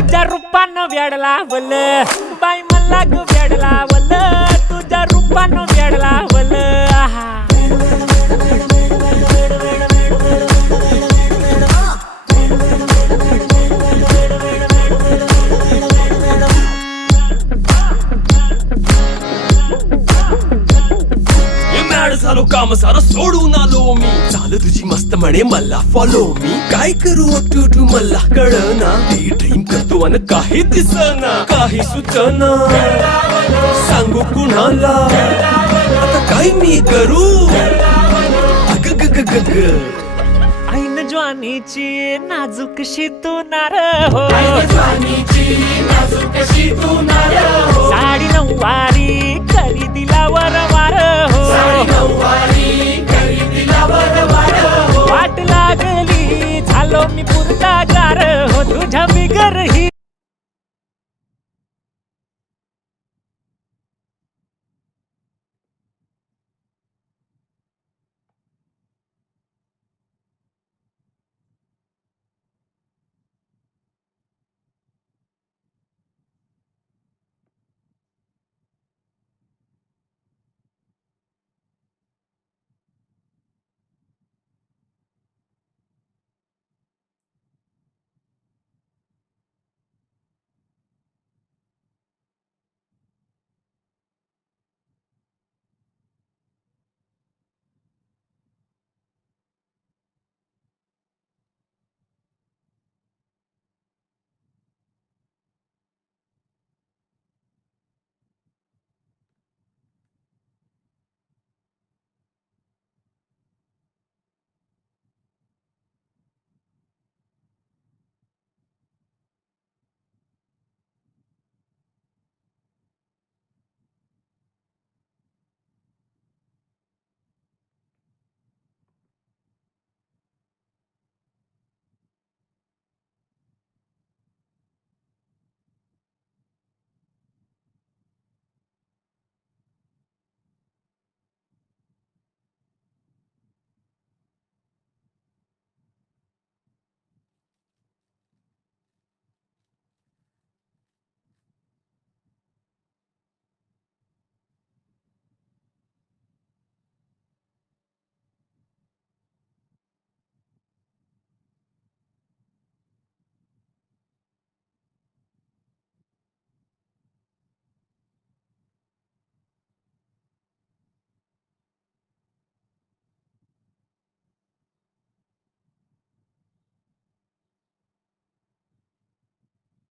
तुझ्या रूपानं वेड लावल बाई मला ग वेड लावल तुझ्या रूपानं वेड लावल आहा झालो काम सारं सोडून आलो मी चाल तुझी मस्त म्हणे मला फॉलो मी काय करू टू मला कळना ती ड्रीम करतो अन काही दिसना काही सुचना सांगू कुणाला आता काय मी करू अग ग ग ग ग ऐन ज्वानीची नाजूकशी तू नार हो साडी नऊवारी करी दिला वरवार हो वाट लागली झालो मी पुरता गार हो तुझ्या बिगर ही